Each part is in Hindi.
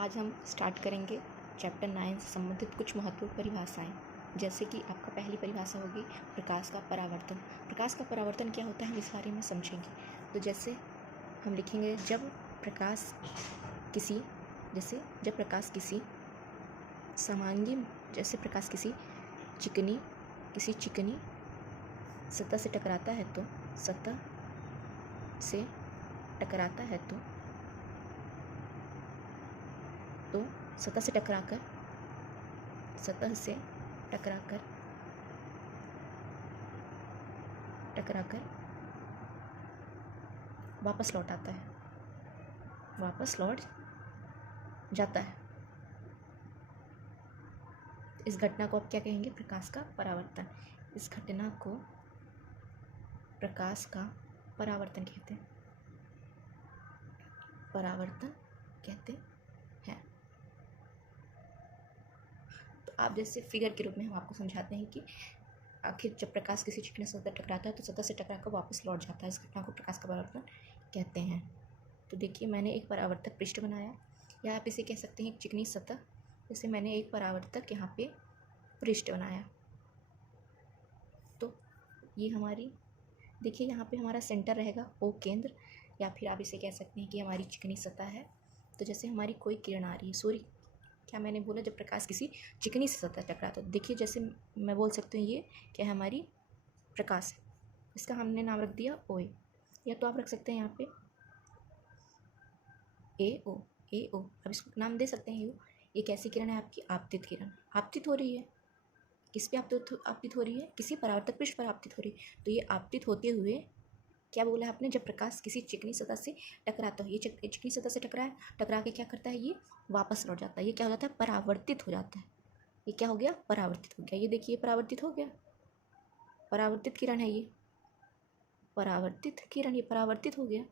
आज हम स्टार्ट करेंगे चैप्टर 9 से संबंधित कुछ महत्वपूर्ण परिभाषाएं। जैसे कि आपका पहली परिभाषा होगी प्रकाश का परावर्तन। प्रकाश का परावर्तन क्या होता है हम इस बारे में समझेंगे। तो जैसे हम लिखेंगे जब प्रकाश किसी समांगी चिकनी सतह से टकराता है तो सतह से टकराकर वापस लौट जाता है। इस घटना को आप क्या कहेंगे? प्रकाश का परावर्तन। इस घटना को प्रकाश का परावर्तन कहते हैं। तो आप जैसे फिगर के रूप में हम आपको समझाते हैं कि आखिर जब प्रकाश किसी चिकनी सतह टकराता है तो सतह से टकराकर वापस लौट जाता है। इस घटना को प्रकाश का परावर्तन कहते हैं। तो देखिए मैंने एक परावर्तक पृष्ठ बनाया, या आप इसे कह सकते हैं एक चिकनी सतह। जैसे मैंने एक परावर्तक यहाँ पे पृष्ठ बनाया, तो ये हमारी देखिए यहाँ पे हमारा सेंटर रहेगा ओ केंद्र, या फिर आप इसे कह सकते हैं कि हमारी चिकनी सतह है। तो जैसे हमारी कोई किरण आ रही है, सूर्य, क्या मैंने बोला जब प्रकाश किसी चिकनी सतह टकराता है। देखिए जैसे मैं बोल सकती हूँ ये क्या है, हमारी प्रकाश है। इसका हमने नाम रख दिया ओ ए, या तो आप रख सकते हैं यहाँ पे ए ओ। अब इसको नाम दे सकते हैं यू। ये कैसी किरण है? आपकी आपतित किरण। आपतित हो रही है, किस पे आपतित हो रही है? किसी परावर्तक पृष्ठ पर आपतित हो रही है। तो ये आपतित होते हुए क्या बोला आपने? जब प्रकाश किसी चिकनी सतह से टकराता है, ये चिकनी सतह से टकरा के क्या करता है? ये वापस लौट जाता है। ये क्या हो जाता है? परावर्तित हो जाता है। ये क्या हो गया? परावर्तित हो गया। ये देखिए परावर्तित हो गया, परावर्तित किरण है ये, परावर्तित किरण, ये परावर्तित हो गया।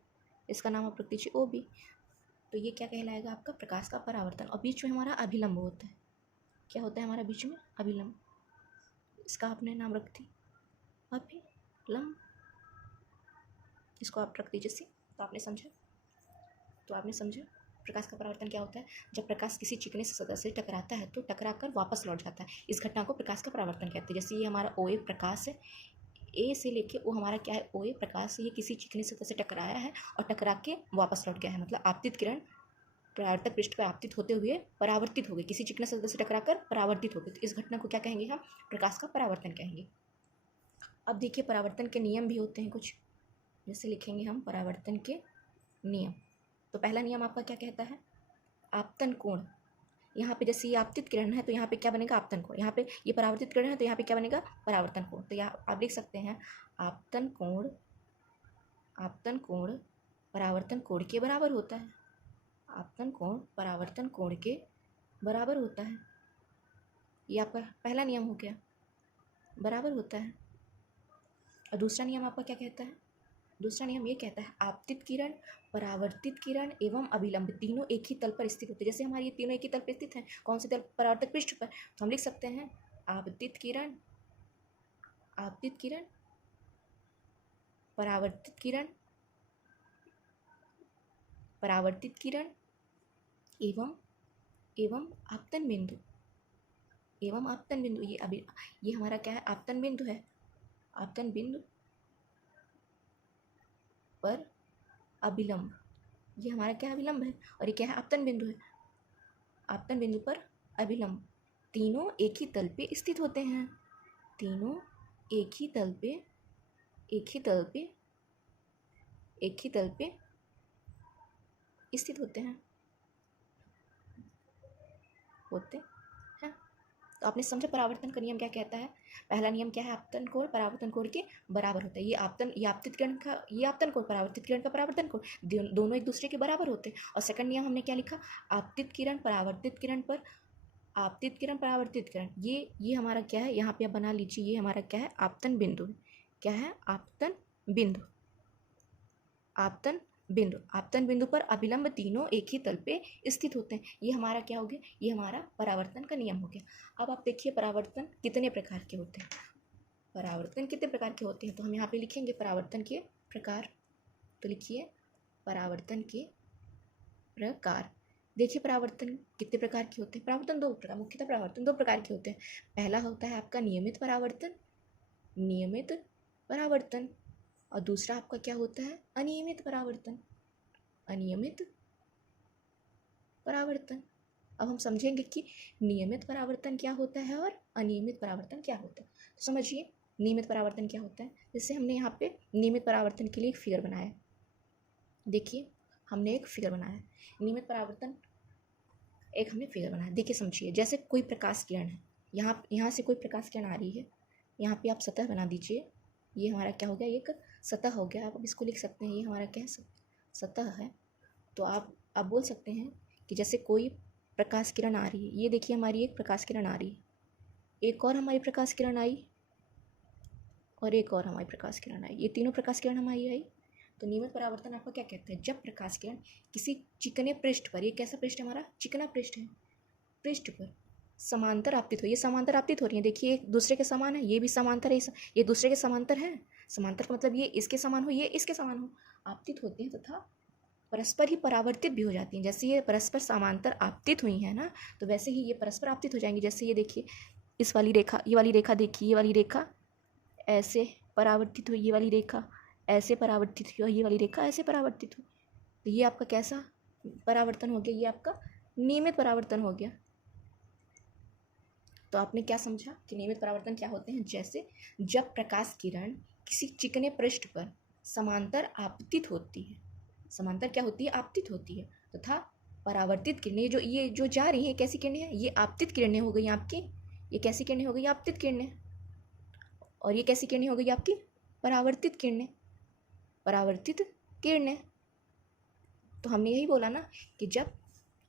इसका नाम आप रख दीजिए ओ बी। तो ये क्या कहलाएगा? आपका प्रकाश का परावर्तन। और बीच में हमारा अभिलंब होता है। क्या होता है हमारा बीच में? अभिलंब। इसका आपने नाम रख दी अभिलंब। इसको आप रख दीजिए सी। तो आपने समझा प्रकाश का परावर्तन क्या होता है? जब प्रकाश किसी चिकनी सतह से टकराता है तो टकराकर वापस लौट जाता है। इस घटना को प्रकाश का परावर्तन कहते हैं। जैसे ये हमारा ओ ए प्रकाश है, ए से लेके वो हमारा क्या है? ओ ए प्रकाश। ये किसी चिकनी सतह से टकराया है और टकरा के वापस लौट गया है। मतलब आपतित किरण परावर्तक पृष्ठ पर आपतित होते हुए परावर्तित हो गई, किसी चिकनी सतह से टकराकर परावर्तित हो गई। तो इस घटना को क्या कहेंगे हम? प्रकाश का परावर्तन कहेंगे। अब देखिए परावर्तन के नियम भी होते हैं कुछ। जैसे लिखेंगे हम परावर्तन के नियम। तो पहला नियम आपका क्या कहता है? आपतन कोण। यहाँ पे जैसे ये आपतित किरण है तो यहाँ पे क्या बनेगा? आपतन कोण। यहाँ पे ये परावर्तित किरण है तो यहाँ पे क्या बनेगा? परावर्तन कोण। तो यहाँ आप लिख सकते हैं आपतन कोण परावर्तन कोण के बराबर होता है। आपतन कोण परावर्तन कोण के बराबर होता है। ये आपका पहला नियम हो गया, बराबर होता है। और दूसरा नियम आपका क्या कहता है? दूसरा नियम ये कहता है आपतित किरण, परावर्तित किरण एवं अभिलंब तीनों एक ही तल पर स्थित होते हैं। जैसे हमारी ये तीनों एक ही तल पर स्थित हैं। कौन से तल? परावर्तक पृष्ठ पर। तो हम लिख सकते हैं आपतित किरण, परावर्तित किरण एवं आपतन बिंदु। ये हमारा क्या है? आपतन बिंदु है। आपतन बिंदु पर अभिलंब, ये हमारा क्या? अभिलंब है। और ये क्या है? आपतन बिंदु है। आपतन बिंदु पर अभिलंब तीनों एक ही तल पे स्थित होते हैं। तीनों एक ही तल पे स्थित होते हैं। तो आपने समझा परावर्तन का नियम क्या कहता है? पहला नियम क्या है? आपतन कोण परावर्तन कोण के बराबर होता है। ये आपतित किरण का ये आपतन कोण, परावर्तित किरण का परावर्तन कोण, दोनों एक दूसरे के बराबर होते हैं। और सेकंड नियम हमने क्या लिखा? आपतित किरण परावर्तित किरण, ये हमारा क्या है? यहाँ पे आप बना लीजिए, ये हमारा क्या है? आपतन बिंदु है। क्या है? आपतन बिंदु पर अभिलंब तीनों एक ही तल पे स्थित होते हैं। ये हमारा क्या हो गया? ये हमारा परावर्तन का नियम हो गया। अब आप देखिए परावर्तन कितने प्रकार के होते हैं। तो हम यहाँ पे लिखेंगे परावर्तन के प्रकार। तो लिखिए परावर्तन के प्रकार। देखिए परावर्तन कितने प्रकार के होते हैं। परावर्तन दो प्रकार, मुख्यतः परावर्तन दो प्रकार के होते हैं। पहला होता है आपका नियमित परावर्तन, नियमित परावर्तन, और दूसरा आपका क्या होता है, अनियमित परावर्तन, अनियमित परावर्तन। अब हम समझेंगे कि नियमित परावर्तन क्या होता है और अनियमित परावर्तन क्या होता है। तो समझिए नियमित परावर्तन क्या होता है। जैसे हमने यहाँ पे नियमित परावर्तन के लिए एक फिगर बनाया है। देखिए हमने एक फिगर बनाया है, नियमित परावर्तन एक हमने फिगर बनाया। देखिए समझिए, जैसे कोई प्रकाश किरण है, यहाँ से कोई प्रकाश किरण आ रही है, यहाँ पे आप सतह बना दीजिए। ये हमारा क्या हो गया, एक सतह हो गया। आप अब इसको लिख सकते हैं, ये हमारा क्या है, सतह है। तो आप बोल सकते हैं कि जैसे कोई प्रकाश किरण आ रही है, ये देखिए हमारी एक प्रकाश किरण आ रही है, एक और हमारी प्रकाश किरण आई, और एक और हमारी प्रकाश किरण आई, ये तीनों प्रकाश किरण हमारी आई। तो नियमित परावर्तन आपको क्या कहते हैं, जब प्रकाश किरण किसी चिकने पृष्ठ पर, ये कैसा पृष्ठ है हमारा, चिकना पृष्ठ है, पृष्ठ पर समांतर आपतित हो, ये समांतर आपतित हो रही है। देखिए एक दूसरे के समान है, ये भी समांतर है, ये दूसरे के समांतर है। समांतर का मतलब ये इसके समान हो, ये इसके समान हो, आपतित होती हैं तथा परस्पर ही परावर्तित भी हो जाती हैं। जैसे ये परस्पर समांतर आपतित हुई है ना, तो वैसे ही ये परस्पर आपतित हो जाएंगी। जैसे ये देखिए इस वाली रेखा, ये वाली रेखा देखिए, ये वाली रेखा ऐसे परावर्तित हुई, ये वाली रेखा ऐसे परावर्तित हुई, और ये वाली रेखा ऐसे परावर्तित हुई। तो ये आपका कैसा परावर्तन हो गया, ये आपका नियमित परावर्तन हो गया। तो आपने क्या समझा कि नियमित परावर्तन क्या होते हैं। जैसे जब प्रकाश किरण किसी चिकने पृष्ठ पर समांतर आपतित होती है, समांतर क्या होती है, आपतित होती है, तथा परावर्तित किरणें जो ये जो जा रही हैं, कैसी किरणें हैं, ये आपतित किरणें हो गई आपकी, ये कैसी किरणें हो गई, आपतित किरणें। और ये कैसी किरणें हो गई आपकी, परावर्तित किरणें, परावर्तित किरणें। तो हमने यही बोला ना कि जब,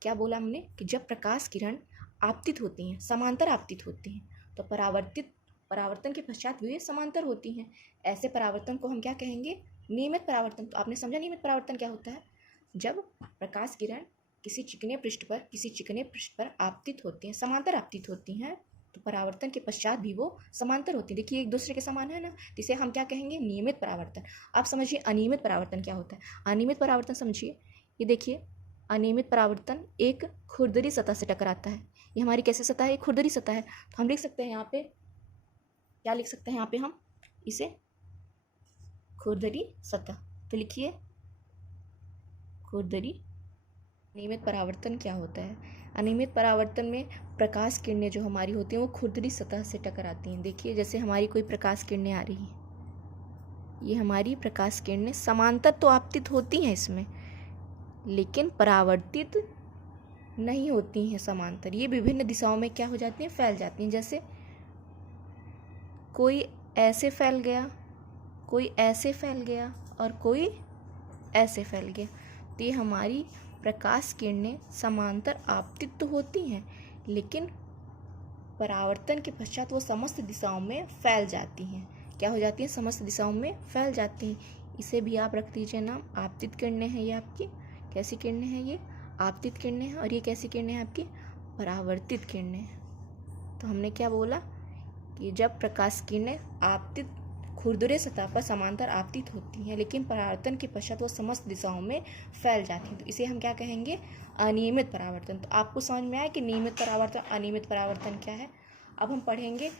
क्या बोला हमने, कि जब प्रकाश किरण आपतित होती हैं, समांतर आपतित होती हैं, तो परावर्तन के पश्चात वे समांतर होती हैं। ऐसे परावर्तन को हम क्या कहेंगे, नियमित परावर्तन। तो आपने समझा नियमित परावर्तन क्या होता है। जब प्रकाश किरण किसी चिकने पृष्ठ पर आपतित होती हैं, समांतर आपतित होती हैं, तो परावर्तन के पश्चात भी वो समांतर होती है। देखिए एक दूसरे के समान है ना, तो इसे हम क्या कहेंगे, नियमित परावर्तन। आप समझिए अनियमित परावर्तन क्या होता है। अनियमित परावर्तन समझिए, ये देखिए अनियमित परावर्तन एक खुरदरी सतह से टकराता है। ये हमारी कैसी सतह है, एक खुरदरी सतह है। तो हम लिख सकते हैं यहाँ पे, क्या लिख सकते हैं यहाँ पे हम इसे, खुरदरी सतह। तो लिखिए खुरदरी। अनियमित परावर्तन क्या होता है, अनियमित परावर्तन में प्रकाश किरणें जो हमारी होती हैं वो खुरदरी सतह से टकराती हैं। देखिए जैसे हमारी कोई प्रकाश किरणें आ रही हैं, ये हमारी प्रकाश किरणें समांतर तो आपतित होती हैं इसमें, लेकिन परावर्तित नहीं होती हैं समांतर, ये विभिन्न दिशाओं में क्या हो जाती हैं, फैल जाती हैं। जैसे कोई ऐसे फैल गया, कोई ऐसे फैल गया, और कोई ऐसे फैल गया। तो ये हमारी प्रकाश किरणें समांतर आपतित तो होती हैं, लेकिन परावर्तन के पश्चात वो समस्त दिशाओं में फैल जाती हैं। क्या हो जाती हैं, समस्त दिशाओं में फैल जाती हैं। इसे भी आप रख दीजिए नाम, आपतित किरणें हैं ये आपकी। कैसी किरणें हैं ये, आपतित किरणें हैं। और ये कैसी किरणें हैं आपकी, परावर्तित किरणें। तो हमने क्या बोला कि जब प्रकाश किरणें आपतित खुरदुरे सतह पर समांतर आपतित होती हैं, लेकिन परावर्तन के पश्चात वो समस्त दिशाओं में फैल जाती हैं, तो इसे हम क्या कहेंगे, अनियमित परावर्तन। तो आपको समझ में आया कि नियमित परावर्तन, अनियमित परावर्तन क्या है। अब हम पढ़ेंगे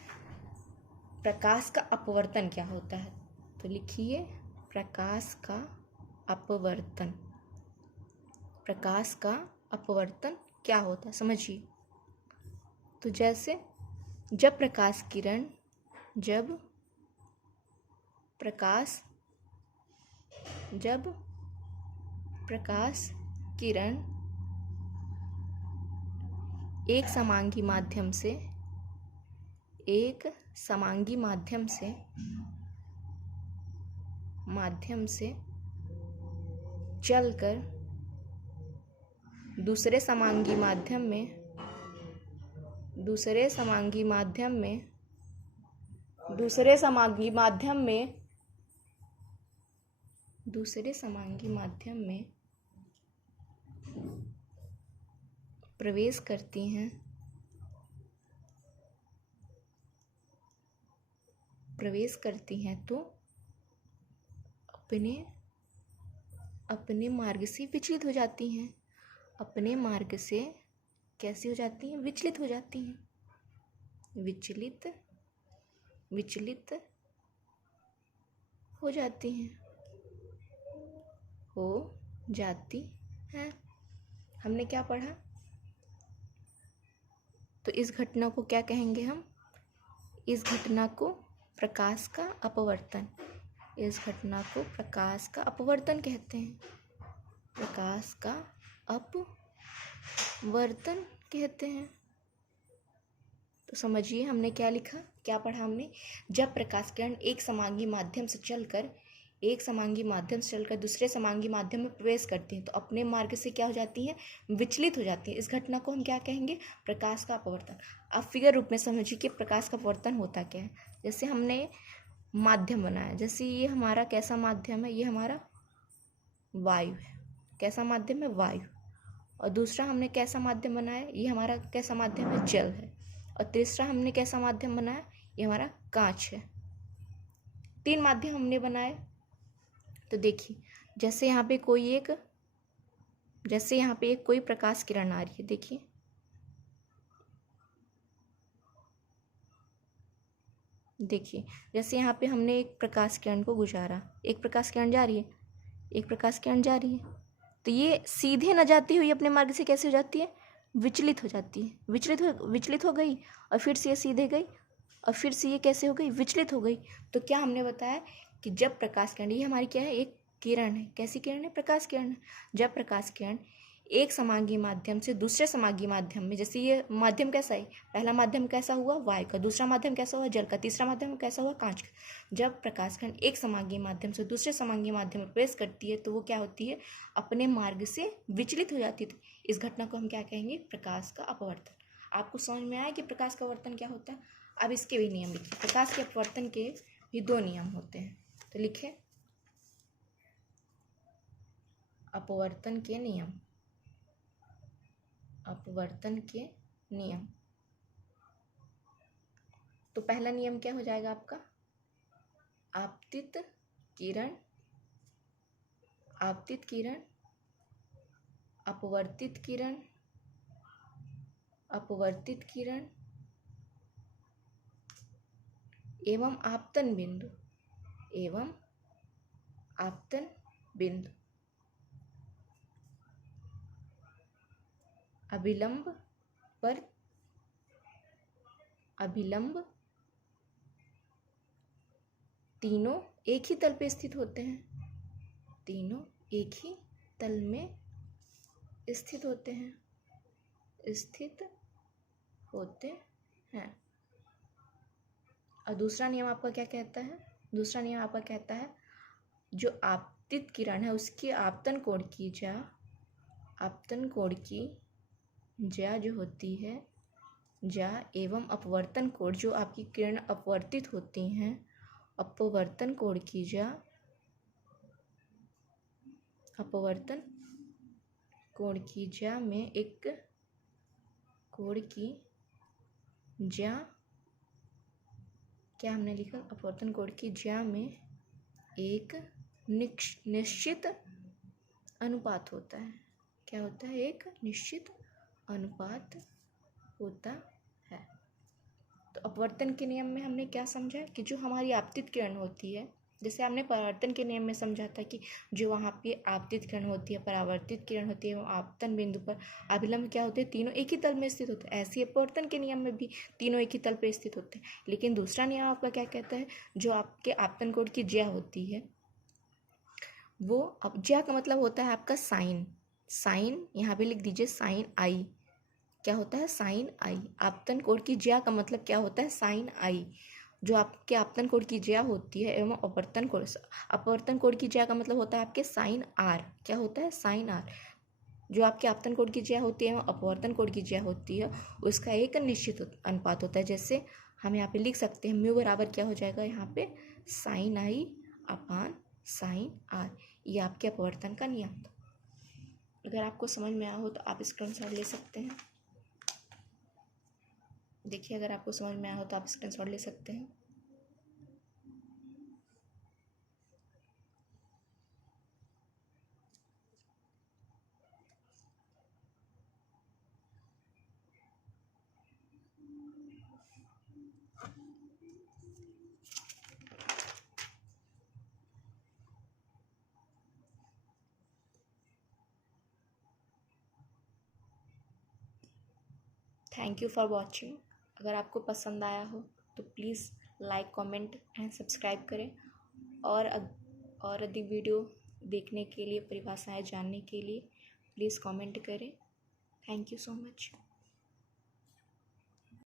प्रकाश का अपवर्तन क्या होता है। तो लिखिए प्रकाश का अपवर्तन। प्रकाश का अपवर्तन क्या होता है समझिए। तो जैसे जब प्रकाश किरण, जब प्रकाश किरण एक समांगी माध्यम से चलकर दूसरे समांगी माध्यम में प्रवेश करती हैं तो अपने मार्ग से विचलित हो जाती हैं। अपने मार्ग से कैसी हो जाती हैं, विचलित हो जाती हैं, विचलित हो जाती हैं, हो जाती हैं। हमने क्या पढ़ा? तो इस घटना को क्या कहेंगे हम? इस घटना को प्रकाश का अपवर्तन, इस घटना को प्रकाश का अपवर्तन कहते हैं, प्रकाश का अपवर्तन कहते हैं। तो समझिए हमने क्या लिखा, क्या पढ़ा हमने? जब प्रकाश किरण एक समांगी माध्यम से चलकर दूसरे समांगी माध्यम में प्रवेश करती हैं तो अपने मार्ग से क्या हो जाती हैं, विचलित हो जाती हैं। इस घटना को हम क्या कहेंगे? प्रकाश का अपवर्तन। अब फिगर रूप में समझिए कि प्रकाश का अपवर्तन होता क्या है। जैसे हमने माध्यम बनाया, जैसे ये हमारा कैसा माध्यम है, ये हमारा वायु है। कैसा माध्यम है? वायु। और दूसरा हमने कैसा माध्यम बनाया, ये हमारा कैसा माध्यम है? जल है। और तीसरा हमने कैसा माध्यम बनाया, ये हमारा कांच है। 3 माध्यम हमने बनाए। तो देखिए जैसे यहाँ पे कोई प्रकाश किरण आ रही है, देखिए जैसे यहाँ पे हमने एक प्रकाश किरण को गुजारा, एक प्रकाश किरण जा रही है, तो ये सीधे न जाती हुई अपने मार्ग से कैसे हो जाती है? विचलित हो जाती है। विचलित हो गई और फिर से ये सीधे गई और फिर से ये कैसे हो गई? विचलित हो गई। तो क्या हमने बताया कि जब प्रकाश किरण, ये हमारी क्या है? एक किरण है। कैसी किरण है? प्रकाश किरण है। जब प्रकाश किरण एक समांगी माध्यम से दूसरे समांगी माध्यम में, जैसे ये माध्यम कैसा है? पहला माध्यम कैसा हुआ? वायु का। दूसरा माध्यम कैसा हुआ? जल का। तीसरा माध्यम कैसा हुआ? कांच का। जब प्रकाश किरण एक समांगी माध्यम से दूसरे समांगी माध्यम में प्रवेश करती है तो वो क्या होती है? अपने मार्ग से विचलित हो जाती है। इस घटना को हम क्या कहेंगे? प्रकाश का अपवर्तन। आपको समझ में आया कि प्रकाश का अपवर्तन क्या होता है? अब इसके भी नियम लिखिए। प्रकाश के अपवर्तन के भी 2 नियम होते हैं, तो लिखे अपवर्तन के नियम। तो पहला नियम क्या हो जाएगा आपका? आपतित किरण अपवर्तित किरण एवं आपतन बिंदु अभिलंब तीनों एक ही तल पे स्थित होते हैं। स्थित होते हैं। और दूसरा नियम आपका क्या कहता है? दूसरा नियम आपका कहता है जो आपतित किरण है उसकी आपतन कोण की ज्या जो होती है, ज्या एवं अपवर्तन कोण, जो आपकी किरण अपवर्तित होती हैं, अपवर्तन कोण की ज्या में एक कोण की ज्या, क्या हमने लिखा? अपवर्तन कोण की ज्या में एक निश्चित अनुपात होता है। क्या होता है? एक निश्चित अनुपात होता है। तो अपवर्तन के नियम में हमने क्या समझा कि जो हमारी आपतित किरण होती है, जैसे हमने परावर्तन के नियम में समझा था कि जो वहाँ पे आपतित किरण होती है, परावर्तित किरण होती है, आपतन बिंदु पर अभिलंब क्या होते हैं? तीनों एक ही तल में स्थित होते हैं। ऐसे अपवर्तन के नियम में भी तीनों एक ही तल पर स्थित होते हैं। लेकिन दूसरा नियम आपका क्या कहता है? जो आपके आपतन कोण की ज्या होती है, वो अब ज्या का मतलब होता है आपका साइन, यहाँ पे लिख दीजिए साइन आई। क्या होता है? साइन आई। आपतन कोण की ज्या का मतलब क्या होता है? साइन आई। जो आपके आपतन कोण की ज्या होती है एवं अपवर्तन कोण की ज्या का मतलब होता है आपके साइन आर। क्या होता है? Sine R. जो आपके आपतन कोण की ज्या होती है एवं अपवर्तन कोण की ज्या होती है उसका एक निश्चित अनुपात होता है। जैसे हम यहाँ पे लिख सकते हैं म्यू बराबर क्या हो जाएगा यहाँ पे? Sine I upon sine R. ये आपके अपवर्तन का नियम था। अगर आपको समझ में आया हो तो आप स्क्रीनशॉट ले सकते हैं। देखिए अगर आपको समझ में आया हो तो आप स्क्रीनशॉट ले सकते हैं। Thank you for watching. अगर आपको पसंद आया हो तो please like comment and subscribe करें, और अधिक वीडियो देखने के लिए, परिभाषाएं जानने के लिए प्लीज़ कमेंट करें। Thank you so much.